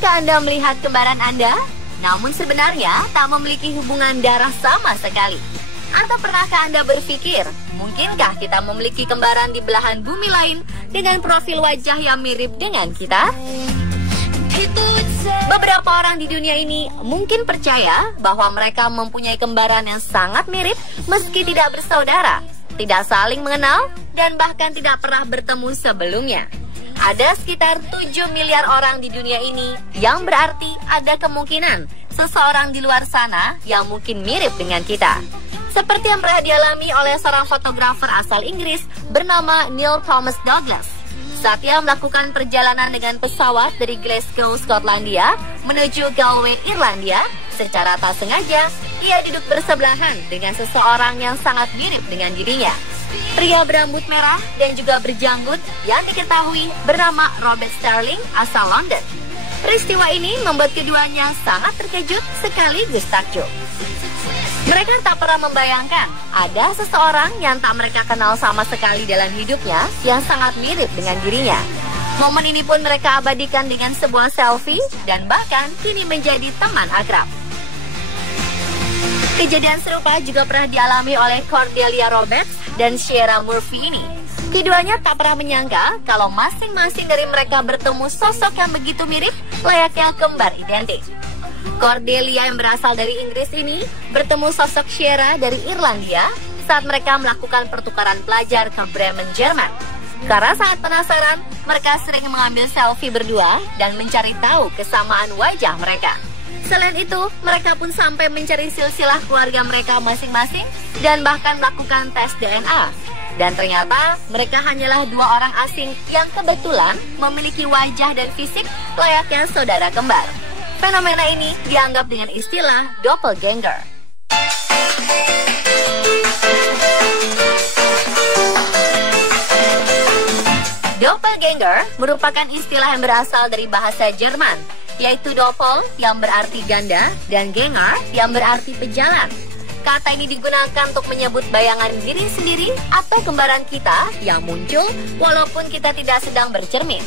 Pernahkah Anda melihat kembaran Anda? Namun sebenarnya tak memiliki hubungan darah sama sekali. Atau pernahkah Anda berpikir, mungkinkah kita memiliki kembaran di belahan bumi lain dengan profil wajah yang mirip dengan kita? Beberapa orang di dunia ini mungkin percaya bahwa mereka mempunyai kembaran yang sangat mirip meski tidak bersaudara, tidak saling mengenal, dan bahkan tidak pernah bertemu sebelumnya. Ada sekitar 7 miliar orang di dunia ini, yang berarti ada kemungkinan seseorang di luar sana yang mungkin mirip dengan kita. Seperti yang pernah dialami oleh seorang fotografer asal Inggris bernama Neil Thomas Douglas. Saat ia melakukan perjalanan dengan pesawat dari Glasgow, Skotlandia menuju Galway, Irlandia, secara tak sengaja ia duduk bersebelahan dengan seseorang yang sangat mirip dengan dirinya. Pria berambut merah dan juga berjanggut yang diketahui bernama Robert Sterling asal London. Peristiwa ini membuat keduanya sangat terkejut sekaligus takjub. Mereka tak pernah membayangkan ada seseorang yang tak mereka kenal sama sekali dalam hidupnya yang sangat mirip dengan dirinya. Momen ini pun mereka abadikan dengan sebuah selfie dan bahkan kini menjadi teman akrab. Kejadian serupa juga pernah dialami oleh Cordelia Roberts dan Ciara Murphy ini. Keduanya tak pernah menyangka kalau masing-masing dari mereka bertemu sosok yang begitu mirip layaknya kembar identik. Cordelia yang berasal dari Inggris ini bertemu sosok Ciara dari Irlandia saat mereka melakukan pertukaran pelajar ke Bremen, Jerman. Karena sangat penasaran, mereka sering mengambil selfie berdua dan mencari tahu kesamaan wajah mereka. Selain itu, mereka pun sampai mencari silsilah keluarga mereka masing-masing dan bahkan melakukan tes DNA. Dan ternyata mereka hanyalah dua orang asing yang kebetulan memiliki wajah dan fisik layaknya saudara kembar. Fenomena ini dianggap dengan istilah doppelganger. Doppelganger merupakan istilah yang berasal dari bahasa Jerman, yaitu doppel yang berarti ganda dan ganger yang berarti pejalan. Kata ini digunakan untuk menyebut bayangan diri sendiri atau kembaran kita yang muncul walaupun kita tidak sedang bercermin.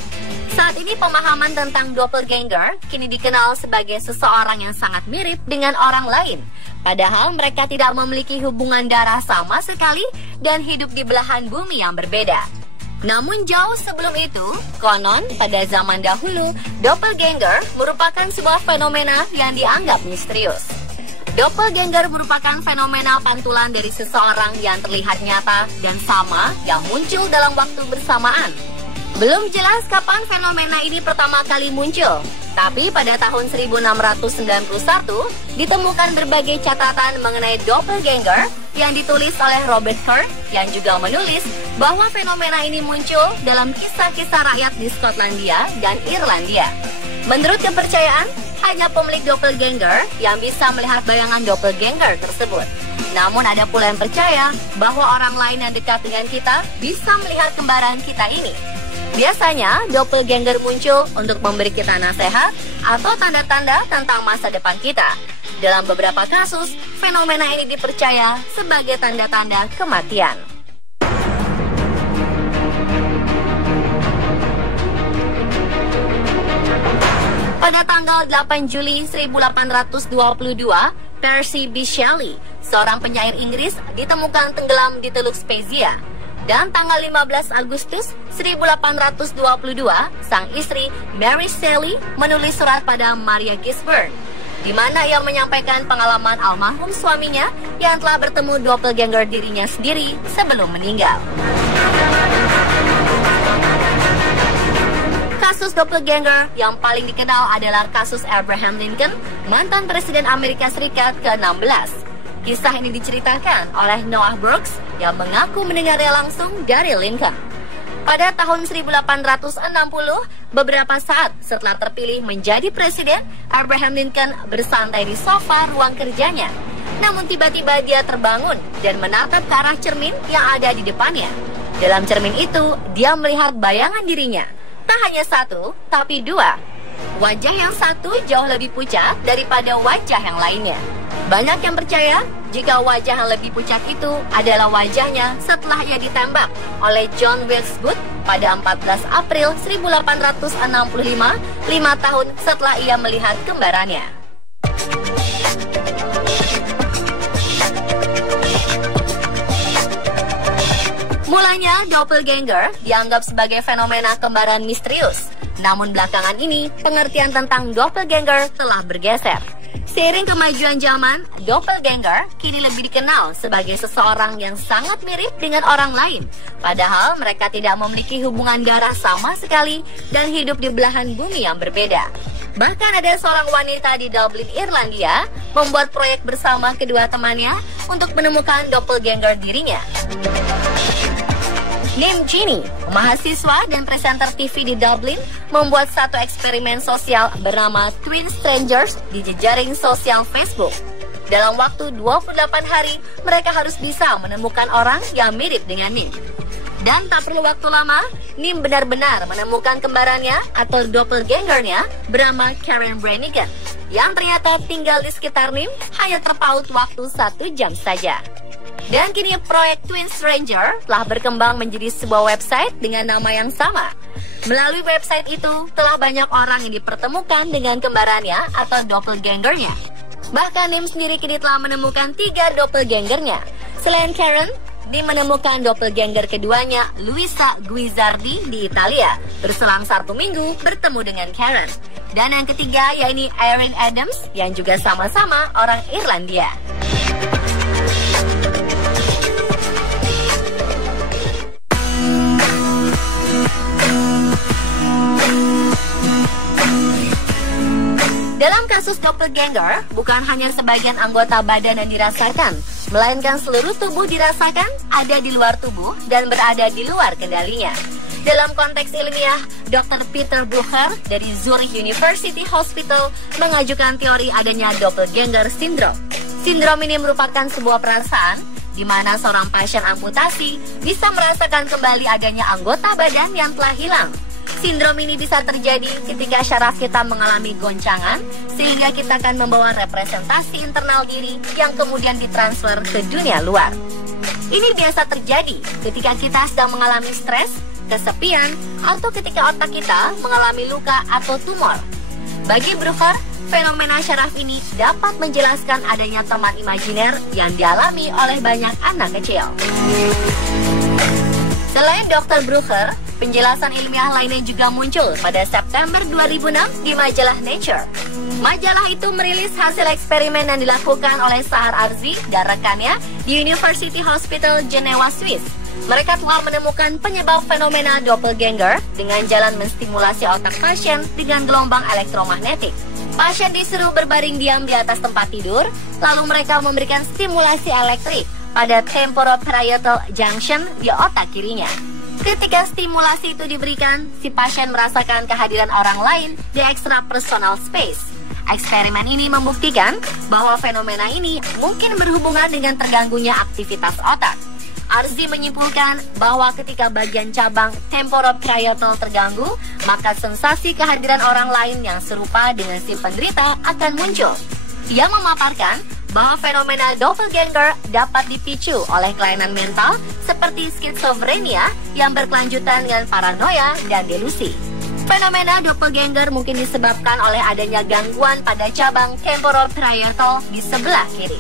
Saat ini pemahaman tentang doppelganger kini dikenal sebagai seseorang yang sangat mirip dengan orang lain, padahal mereka tidak memiliki hubungan darah sama sekali dan hidup di belahan bumi yang berbeda. Namun jauh sebelum itu, konon pada zaman dahulu, doppelganger merupakan sebuah fenomena yang dianggap misterius. Doppelganger merupakan fenomena pantulan dari seseorang yang terlihat nyata dan sama yang muncul dalam waktu bersamaan. Belum jelas kapan fenomena ini pertama kali muncul, tapi pada tahun 1691 ditemukan berbagai catatan mengenai doppelganger yang ditulis oleh Robert Hurt yang juga menulis bahwa fenomena ini muncul dalam kisah-kisah rakyat di Skotlandia dan Irlandia. Menurut kepercayaan, hanya pemilik doppelganger yang bisa melihat bayangan doppelganger tersebut. Namun ada pula yang percaya bahwa orang lain yang dekat dengan kita bisa melihat kembaran kita ini. Biasanya, doppelganger muncul untuk memberi kita nasihat atau tanda-tanda tentang masa depan kita. Dalam beberapa kasus, fenomena ini dipercaya sebagai tanda-tanda kematian. Pada tanggal 8 Juli 1822, Percy B. Shelley, seorang penyair Inggris, ditemukan tenggelam di Teluk Spezia. Dan tanggal 15 Agustus 1822, sang istri Mary Shelley menulis surat pada Maria Gisborne, di mana ia menyampaikan pengalaman almarhum suaminya yang telah bertemu doppelganger dirinya sendiri sebelum meninggal. Kasus doppelganger yang paling dikenal adalah kasus Abraham Lincoln, mantan Presiden Amerika Serikat ke-16. Kisah ini diceritakan oleh Noah Brooks yang mengaku mendengarnya langsung dari Lincoln. Pada tahun 1860, beberapa saat setelah terpilih menjadi presiden, Abraham Lincoln bersantai di sofa ruang kerjanya. Namun tiba-tiba dia terbangun dan menatap ke arah cermin yang ada di depannya. Dalam cermin itu, dia melihat bayangan dirinya. Tak hanya satu, tapi dua. Wajah yang satu jauh lebih pucat daripada wajah yang lainnya. Banyak yang percaya jika wajah yang lebih pucat itu adalah wajahnya setelah ia ditembak oleh John Wilkes Booth pada 14 April 1865, 5 tahun setelah ia melihat kembarannya. Mulanya, doppelganger dianggap sebagai fenomena kembaran misterius. Namun belakangan ini, pengertian tentang doppelganger telah bergeser. Seiring kemajuan zaman, doppelganger kini lebih dikenal sebagai seseorang yang sangat mirip dengan orang lain. Padahal mereka tidak memiliki hubungan darah sama sekali dan hidup di belahan bumi yang berbeda. Bahkan ada seorang wanita di Dublin, Irlandia, membuat proyek bersama kedua temannya untuk menemukan doppelganger dirinya. Nim Genie, mahasiswa dan presenter TV di Dublin, membuat satu eksperimen sosial bernama Twin Strangers di jejaring sosial Facebook. Dalam waktu 28 hari, mereka harus bisa menemukan orang yang mirip dengan Nim. Dan tak perlu waktu lama, Nim benar-benar menemukan kembarannya atau doppelgangernya bernama Karen Brannigan, yang ternyata tinggal di sekitar Nim hanya terpaut waktu 1 jam saja. Dan kini proyek Twin Stranger telah berkembang menjadi sebuah website dengan nama yang sama. Melalui website itu, telah banyak orang yang dipertemukan dengan kembarannya atau doppelgangernya. Bahkan Nim sendiri kini telah menemukan 3 doppelgangernya. Selain Karen, Nim menemukan doppelganger keduanya, Luisa Guizzardi di Italia, berselang 1 minggu bertemu dengan Karen. Dan yang ketiga yaitu Erin Adams yang juga sama-sama orang Irlandia. Dalam kasus doppelganger, bukan hanya sebagian anggota badan yang dirasakan, melainkan seluruh tubuh dirasakan ada di luar tubuh dan berada di luar kendalinya. Dalam konteks ilmiah, Dr. Peter Bucher dari Zurich University Hospital mengajukan teori adanya doppelganger syndrome. Sindrom ini merupakan sebuah perasaan di mana seorang pasien amputasi bisa merasakan kembali adanya anggota badan yang telah hilang. Sindrom ini bisa terjadi ketika syaraf kita mengalami goncangan, sehingga kita akan membawa representasi internal diri yang kemudian ditransfer ke dunia luar. Ini biasa terjadi ketika kita sedang mengalami stres, kesepian, atau ketika otak kita mengalami luka atau tumor. Bagi Brucker, fenomena syaraf ini dapat menjelaskan adanya teman imajiner yang dialami oleh banyak anak kecil. Selain Dr. Brucker, penjelasan ilmiah lainnya juga muncul pada September 2006 di majalah Nature. Majalah itu merilis hasil eksperimen yang dilakukan oleh Sahar Arzi dan rekannya di University Hospital Geneva, Swiss. Mereka telah menemukan penyebab fenomena doppelganger dengan jalan menstimulasi otak pasien dengan gelombang elektromagnetik. Pasien disuruh berbaring diam di atas tempat tidur, lalu mereka memberikan stimulasi elektrik pada temporoparietal junction di otak kirinya. Ketika stimulasi itu diberikan, si pasien merasakan kehadiran orang lain di extrapersonal space. Eksperimen ini membuktikan bahwa fenomena ini mungkin berhubungan dengan terganggunya aktivitas otak. Arzi menyimpulkan bahwa ketika bagian cabang temporoparietal terganggu, maka sensasi kehadiran orang lain yang serupa dengan si penderita akan muncul. Ia memaparkan bahwa fenomena doppelganger dapat dipicu oleh kelainan mental seperti skizofrenia yang berkelanjutan dengan paranoia dan delusi. Fenomena doppelganger mungkin disebabkan oleh adanya gangguan pada cabang temporoparietal di sebelah kiri.